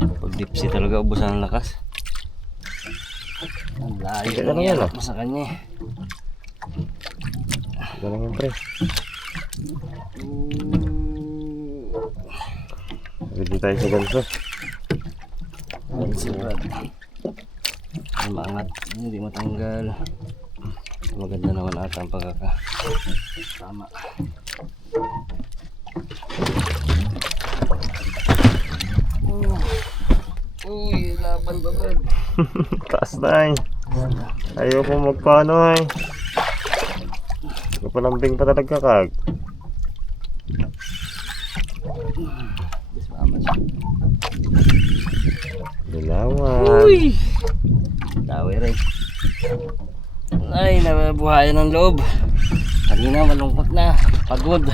Pag dipsy talaga, ubusan ng lakas. Ang layo lang yan ako sa kanya. Galang yung pre. Pwede tayo sa ganso. Ganso brad. Ang maangat, hindi matanggal. Maganda naman ata ang pagkaka. Tama. Uy, laban ba brad? Taas na eh. Ayoko magpaano eh. Napalambing pa talaga kag. Dalawan. Uy! Tawi rin. Ay, nabuhayan ng loob. Kanina malungkot na. Pagod.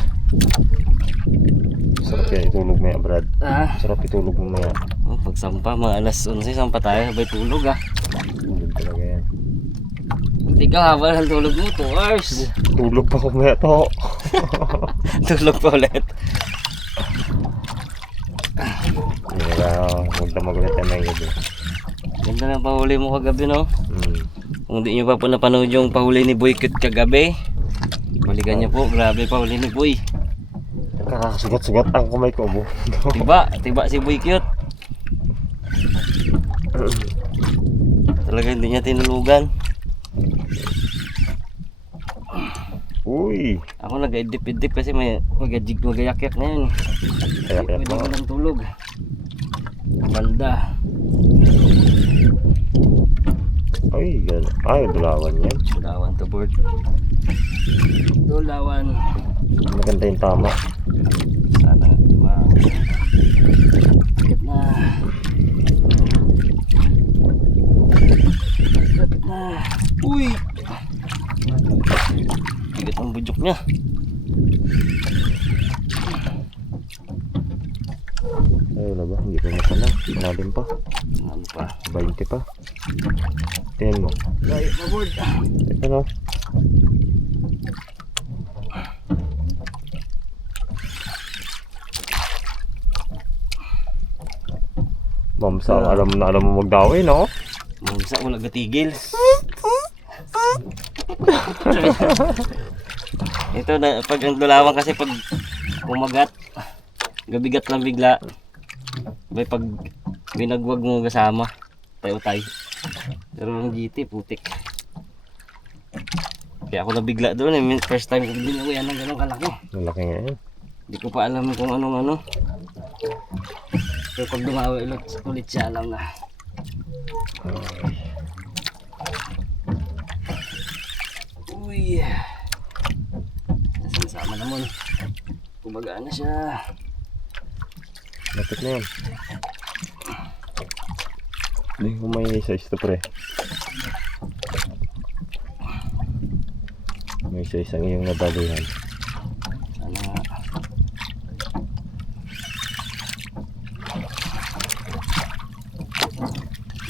Sarap yan itulog mo yan, Brad. Sarap itulog mo yan. Oh, pagsampa, mga alas 11, sampa tayo. Sabay tulog Tulog talaga yan. Hindi ka haba ng tulog mo, 2 hours. Tulog pa kumaya to. Tulog pa ulit. Huwag na magulit na may gabi. Ganda ng pahuli mo kagabi, no? Kung di nyo pa po napanood yung pahuli ni Boy Cute kagabi, balikan nyo po. Grabe pahuli ni Boy. Nakakasugat-sugat ang kumay ko, bo. Tiba si Boy Cute. Talaga hindi niya tinulugan. Uy! Ako nag-idip-idip kasi may magayak-yak na yun. Kayak-yak Pwede mo. ko lang tulog. Balda. Ay, gano'n. Ay, dulawan yan. Dulawan to board. Dulawan. Maganda yung tama. Sana Lapit na. Lapit na. Uy! Bigat ang budyok niya. Ay, wala ba? Hindi pa masalang. Malalim pa. Ano pa? 20 pa. Tingnan mo. Layo na board. Ano? Mamsa, alam mo magdaway, no? Mangsa wala gatigil. Ito na pag ang dulawan kasi pag kumagat, gabigat lang bigla. May pag binagwag mo kasama, tay-utay. Pero ang GT putik. Kaya ako nabigla doon eh. First time ko din ako yan ng ganun kalaki. Malaki nga yan. Hindi ko pa alam kung anong ano. Pero pag dumawi ulit siya, alam na. Uy. Nasasama naman. Kumagaan na siya. Lapit na yan. Hindi ko may size to pre. May size ang iyong nadaluhan. Sana nga.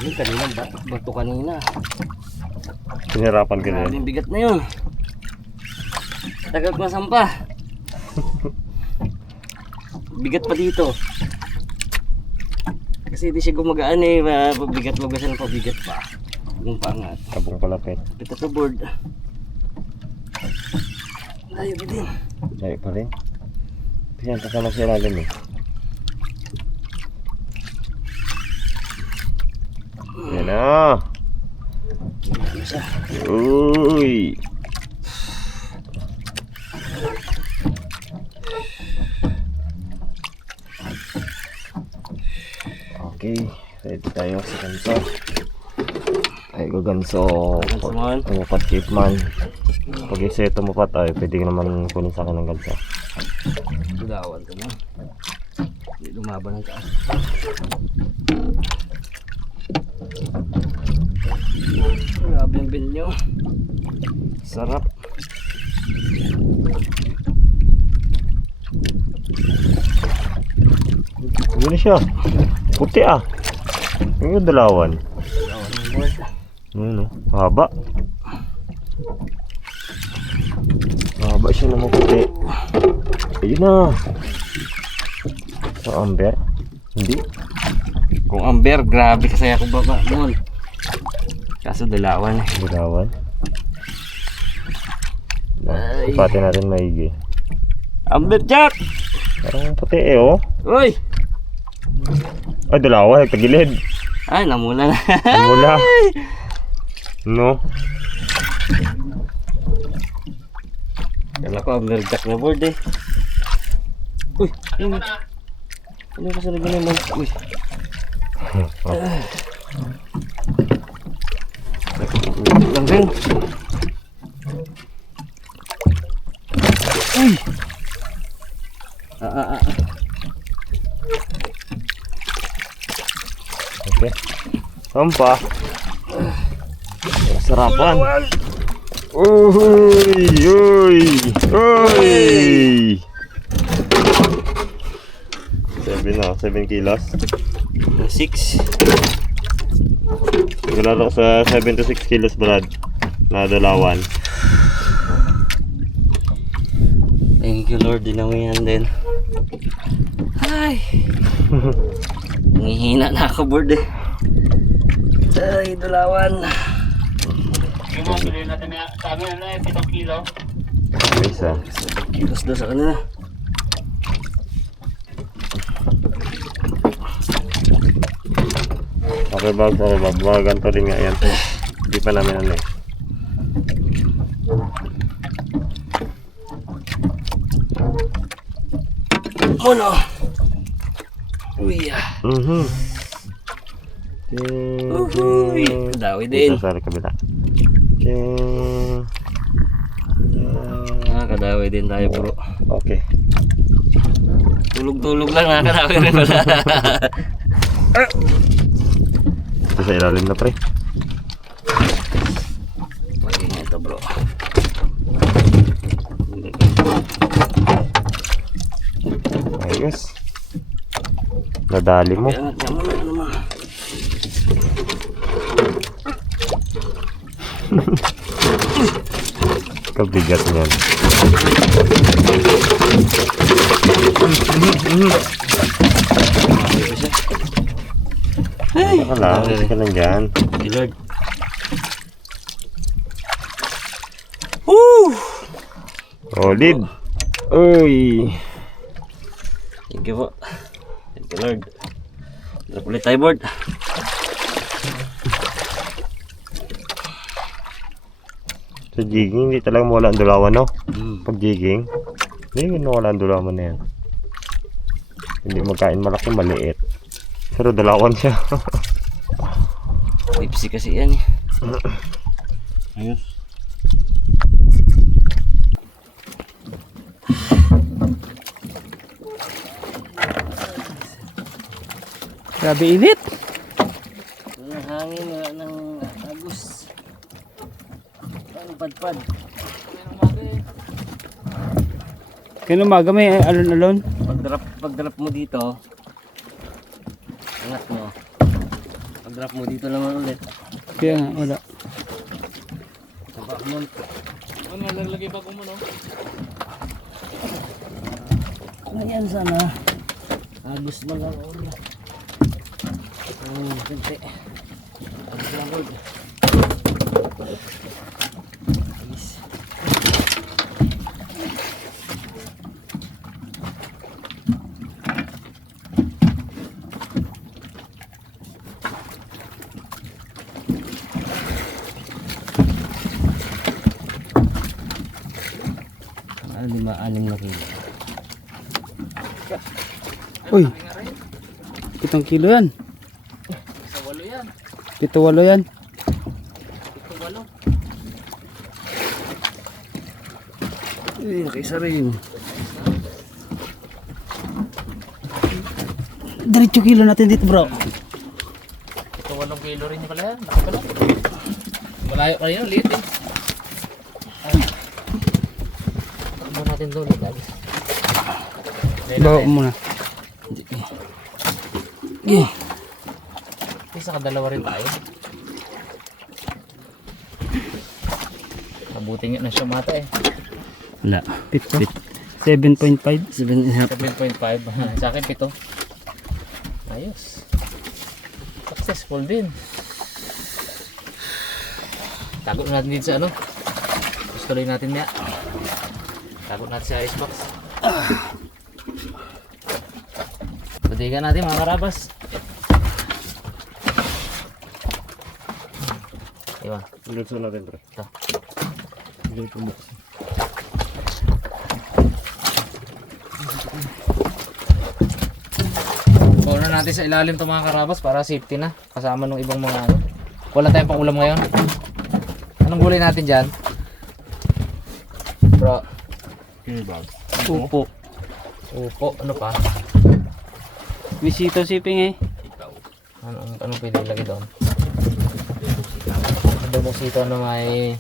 Yun kanina, bato kanina. Pinirapan ka na Grabe yan. yung bigat na yun. Tagal ko masampa. Bigat pa dito. Kasi di siya gumagaan eh. Pabigat mo siya ng pabigat pa. Yung pangat. Kabong palapit. Ito to board. Layo ka din. Layo pa rin. Yan, kasama sa ilalim eh. Yan na. Ano siya? Uy. Okay, ready tayo sa ganso. Ay, gaganso. Ganso man. Umupat keep man. Pag iseto mo pa tayo, pwede naman kunin sa akin ng ganso. Tudawan ka na. Hindi lumaban ang taas. Grabe yung bill nyo. Sarap. Yun na siya. Puti ah. Yung dalawan. Tudawan ng board. Ano, haba. Haba siya naman puti. Ayun na. So, amber? Hindi. Kung amber, grabe kasi ako baba noon. Kaso dalawan eh. Bilawan. Ay. Ipatin natin maigi. Amber Jack! Parang puti eh oh. Uy! Ay, dalawa. Nagtagilid. Ay, namula na. Mula. No. Kala ko amber Jack na board eh. Uy! Ano? Ano ka sa lagyan naman? Uy! Lang rin. Uy! Okay. Sampa. Sarapan. Uy! Uy! Uy! 7 kilos. 6. Sigurado sa 7 to 6 kilos Brad. Na dalawan. Thank you Lord, dinamihan din. Ay! Nangihina na ako board eh. Ay, dalawan. Yung mga bilhin natin na sa amin, 7 kilo. Isa. 7 kilos daw sa kanila. Okay bag, okay bag. Mga ganito rin nga yan. Hindi pa namin ano eh. Mono! Uy! Uy! Dawi din. Dito sa kabila. Ching. Nakakadawi din tayo bro. Okay. Tulog-tulog lang, nakakadawi rin pala. Ito sa ilalim na pre. Pwede nga ito bro. Ayos. Nadali mo. Angat niya muna naman. Kabigat niyan. Ay! Saka lang, hindi ka lang dyan. Thank you Lord. Woo! Solid. Uy. Thank you po. Thank you Lord. Drop ulit tayo board. Sa jigging, hindi talaga mawala ang dulawan, no? Hmm. Pag jigging, hindi nawala ang dulawan na yan. Hindi magkain malaki, maliit. Pero dalawan siya. Lipsy kasi yan eh. Ayos. Grabe init. Ang hangin wala ng agos. Ang padpad. Kaya umaga may alon-alon. Pag-drop mo dito, angat mo. Pag-drop mo dito naman ulit. Kaya nga, wala. Taba mo. Ano, lalagay ba ko mo, no? Ayan sana. Agos lang ang ulo. Siyempre. Agos lang ulo. Yes. Anim na kilo. Uy, 7 kilo yan. Sa 8 yan. 7-8 yan. Ito 8. Nakaisa rin. Diretso kilo natin dito bro. Ito 8 kilo rin pala yan. Laki pala. Malayo pa yun, liit eh. Takbo natin doon, guys. Bawa mo muna. Yeah. Isa kadalawa rin tayo. Mabuti nga na siya mata eh. Wala. Pito. 7.5. 7.5. 7.5. Sa akin, 7. Ayos. Successful din. Tago natin dito sa ano. Gusto tuloy natin niya. Tago natin sa icebox. Patigan natin mga karabas. Diba? Luto natin, pre. Ito. Hindi pumuksa. Bawa natin sa ilalim itong mga karabas para safety na. Kasama ng ibang mga ano. Wala tayong pang ulam ngayon. Anong gulay natin dyan? Bro. Upo. Upo. Ano pa? Bisito siping eh. Anong pwede ilagay doon? Adobong sito na may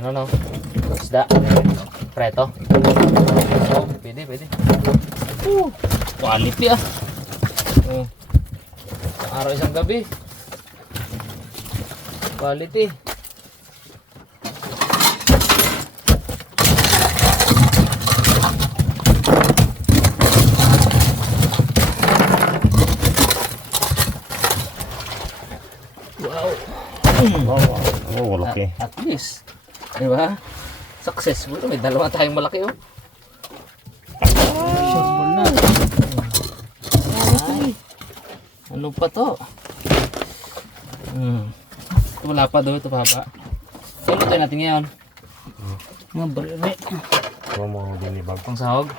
ano no? Isda. Preto. Oh, pwede. Quality ah. Oh. Isang araw isang gabi. Quality. Oh, laki. At least. Diba? Successful. May dalawa tayong malaki oh. Successful na. Ay. Ano pa to? Ito wala pa doon. Ito pa ba? So, luto natin ngayon. Mga barili. Ito mga binibag. Pang sahog.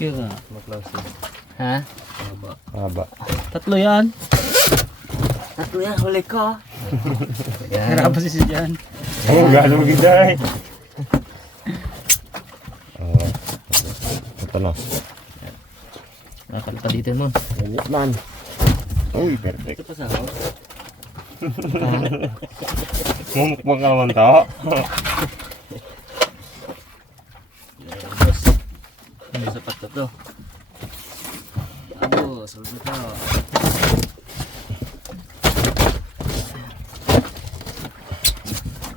Kira. Ha? Haba. Tatlo yan. Tatlo yan, huli ko. Yan. Karabas si dyan. Oh, gano'n giday. Ito na. Nakalitan mo. Ganit man. Uy, perfect. Ito pa sa ako. Mumukbang ka naman to. Ano sapat na to? Abo, salud na to.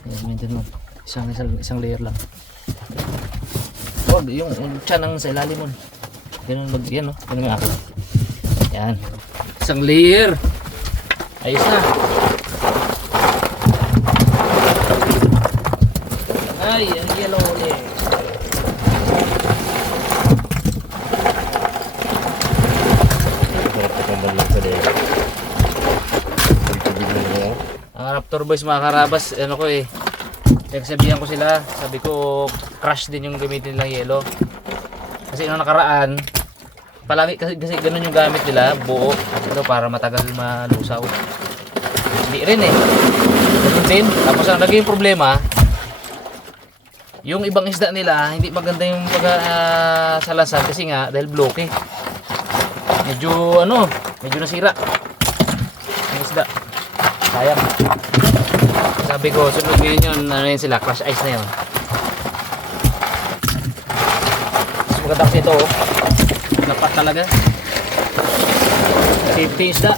Yan, maintain mo. Isang layer lang. Huwag, yung tiyan ang sa ilalim mo. Ganun mag, yan o. Ganun nga ako. Yan. Isang layer. Ayos na. Ay, ang yellow ulit. Sarap ka lang sa day. Ang Raptor Boys mga karabas, ano ko eh. Nagsabihan ko sila, sabi ko crush din yung gamitin nilang yelo. Kasi nung nakaraan, palagi kasi ganun yung gamit nila, buo, pero para matagal malusaw. Hindi rin eh. Ganun din. Tapos ang naging problema, yung ibang isda nila, hindi maganda yung salasan kasi nga dahil bloke. Medyo medyo nasira. Yung isda. Sayang. Sabi ko, sunod ngayon yun, yun sila, crush ice na yun. Mas maganda kasi ito, oh. Dapat talaga. Safety isda.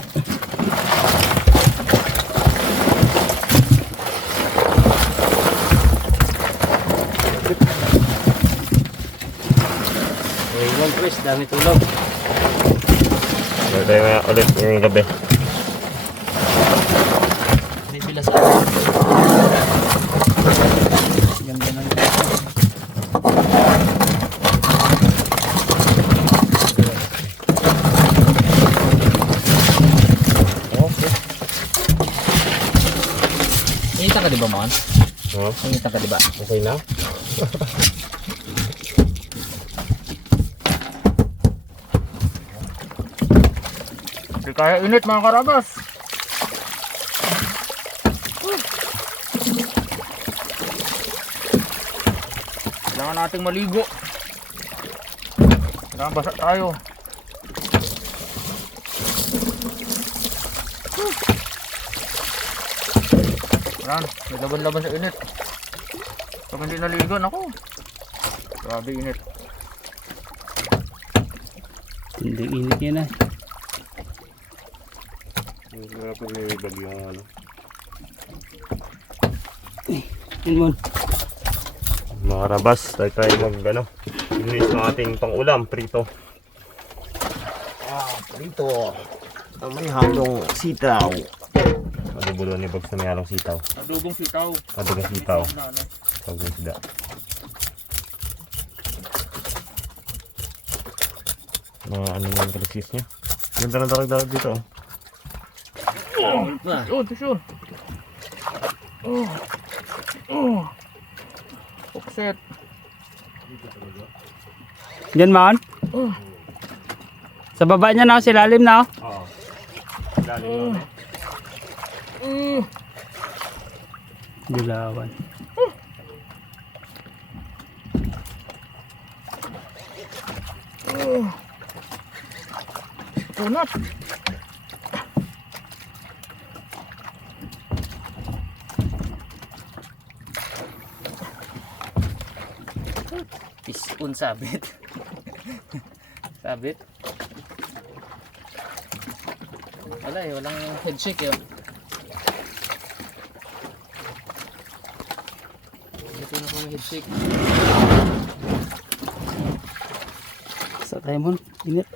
Ayun, Chris, dami tulog. Ito tayo ulit ngayong gabi. May bilas Ganda na. Ingitan ka diba, Mon? Oh, Ingitan ka diba? okay na? Hindi kaya init mga karabas. Kailangan nating maligo. Kailangan basa tayo. Yan, may laban-laban sa init. Pag hindi naligo, naku. Grabe init. Hindi init yan ah. Pag may bagyo yung ano. Yun mo. Mga karabas, tayo mag inis ng ating pang-ulam, prito. Prito. May halong sitaw. Adobo ni Bags na may halong sitaw. Adobong sitaw. Adobong sitaw. Tawag ng sida. Mga ano na yung kalisis niya. Ganda na darag-darag dito. Oh, tisyo. Pukset. Diyan man. Sa baba niya na, silalim na. Oo. Lalim na. Dilawan. Kunat. Pispun sabit. Sabit. Wala eh, walang head shake yun. Ito na kung head shake. Sa tayo mo. Ingat.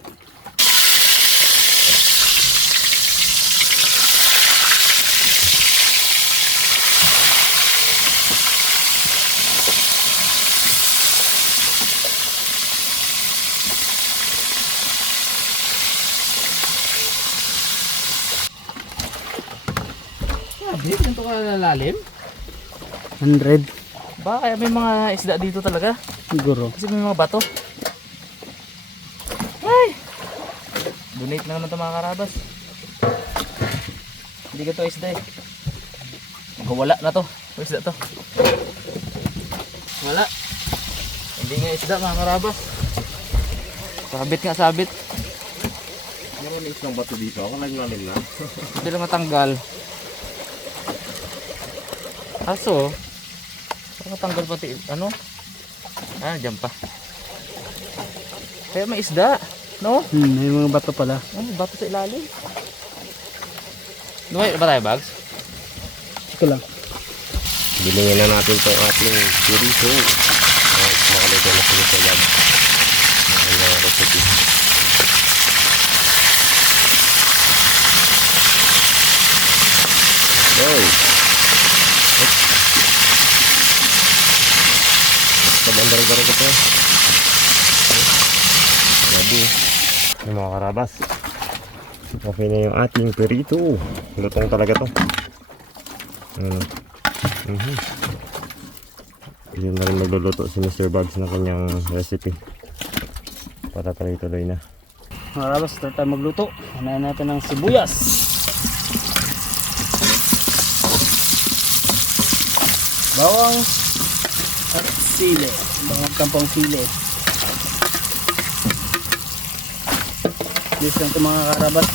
Sabit, ganito ka lalalim? 100. Baka kaya may mga isda dito talaga. Siguro. Kasi may mga bato. Ay! Donate na naman ito mga karabas. Hindi ka ito isda eh. Wala na to. O isda to. Wala. Hindi nga isda mga karabas. Sabit nga sabit. Meron isang bato dito. Ako naglalim na. Hindi lang matanggal. Aso. Matanggal pati ano? Ah, dyan pa. Kaya may isda. No? May mga bato pala. Ano, bato sa ilalim. Lumay ba tayo, Bags? Ito lang. Bilingin na natin itong ating chorizo. Makaluto na sila sa lab. Ang recipe. Hey! Pabandar-dar ko ito. Gabi. Yung mga karabas. Okay na yung ating perito. Lutong talaga to. Hindi na rin magluluto si Mr. Bugs ng kanyang recipe. Para tuloy-tuloy na. Mga karabas, start tayo magluto. Unahin natin ng sibuyas. Bawang at sili. Bawang kampong sili. This lang ito mga karabas.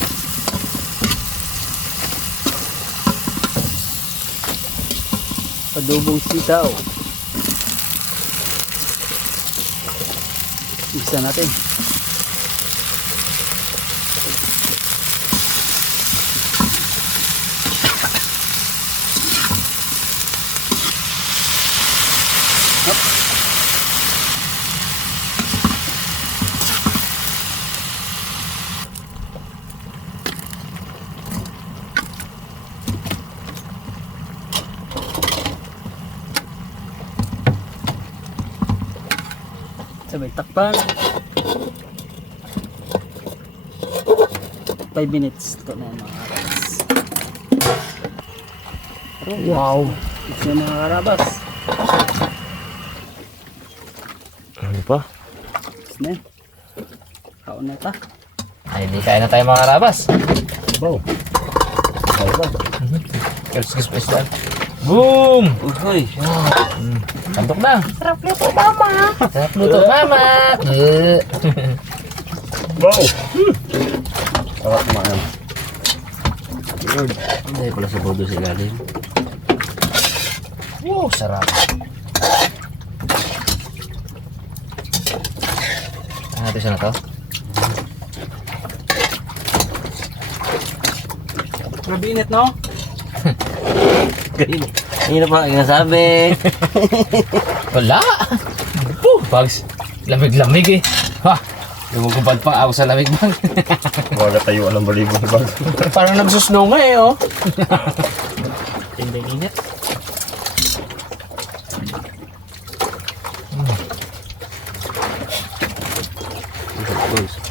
Adobong sitaw. Isa natin. Sabay takpan. 5 minutes. Ito na mga karabas. Wow! Ito na mga karabas. Ano pa? Ito na. Kaon na ta. Ay, hindi kaya na tayo mga karabas. Wow! Ano ba? Excuse me, sir. Boom! Uy! Kantok na. Sarap luto, mama. Sarap luto, mama. Wow! Tawag kumaan. Hindi pala sa bodo sa ilalim. Wow, sarap. Ito siya na to. Grabe init, no? Kainit. Hindi na pa nasabi. Wala. Bags. Lamig-lamig eh. Ha! Lumugubad pa ako sa lamig bag. Huwag tayuan ng balibo ni Bag. Parang nagsusnow nga eh oh. Tinding init.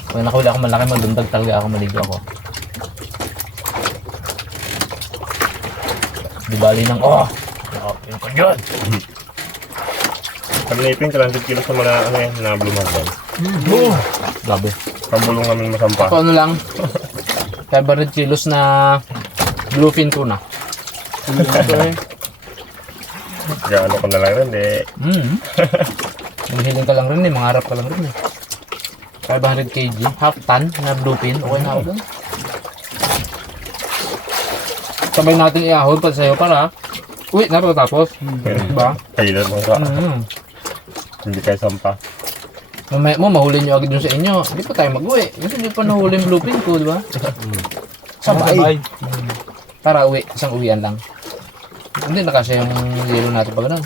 Pag nakahuli ako malaki, magdundag talaga ako, maligo ako. Di bali ng, oh! Nakapin ko dyan! Kami na ipin, 100 kilos na mga ano yan, na blue marble. Grabe. Pambulong namin masampa. Ako ano lang, 500 kilos na bluefin tuna. Gaano ko na lang rin, Maghiling ka lang rin eh, mangarap ka lang rin eh. 500 kg, half ton na bluefin, okay na ako doon. Sabay natin iahon pa sa'yo para, uwi na tapos. Diba? Kailan mo ka. Hindi kayo sampa. Mamaya mo, mahuli nyo agad yung sa inyo. Hindi pa tayo mag-uwi. Kasi hindi pa nahuli yung bluefin ko, di ba? Sabay. Para uwi, isang uwian lang. Hindi na kasi yung yelo natin pa ganun.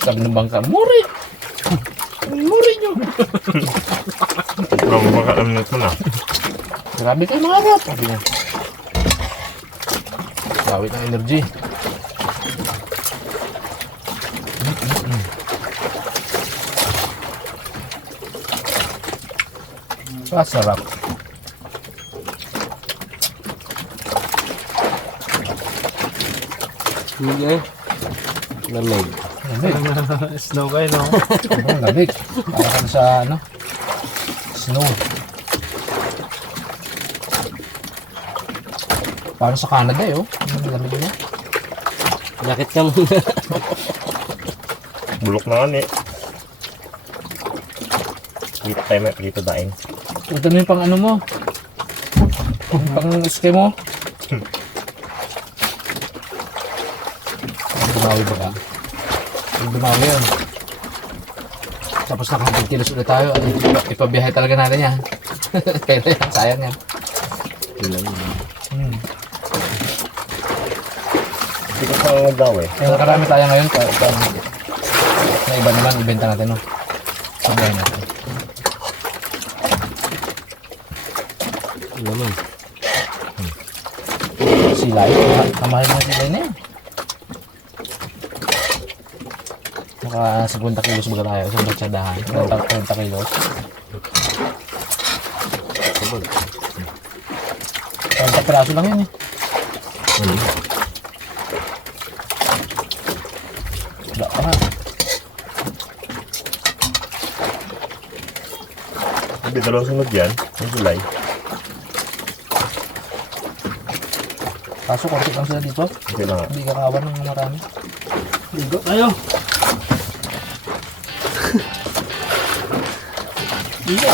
Sabi ng bangka, muri! Muri nyo! Baka baka alam na ito na. Grabe kayo mga harap. Sabi niya. Gawit ng energy. Sarap. Hindi eh. Lamig. Snow kayo, no? Ang lamig. Para ka sa ano? Snow. Parang sa Canada eh, oh. Ang lamig niya. Jakit ka muna. Bulok na nga eh. Dito tayo may dito daing. Ito na yung pang ano mo. Pang ski mo. Dumawi ba ka? Dumawi yun. Tapos naka 100 kilos ulit tayo. Ipabiyahe talaga natin yan. Pero yan, sayang yan. Hindi ko pa nagdaw eh. Kaya nakarami tayo ngayon. Na iba naman, ibenta natin, no? Sabihin natin. Naman. Silay. Kamahal mo silay na yan. Maka 50 kilos baga tayo. Sa batsadahan. 30 kilos. 30 piraso lang yun eh. Wala ka na. Hindi dalawang sunod yan. Ang July. Kaso konti lang sila dito. Hindi na nga. Hindi ka kawan ng marami. Ligo tayo. Ligo.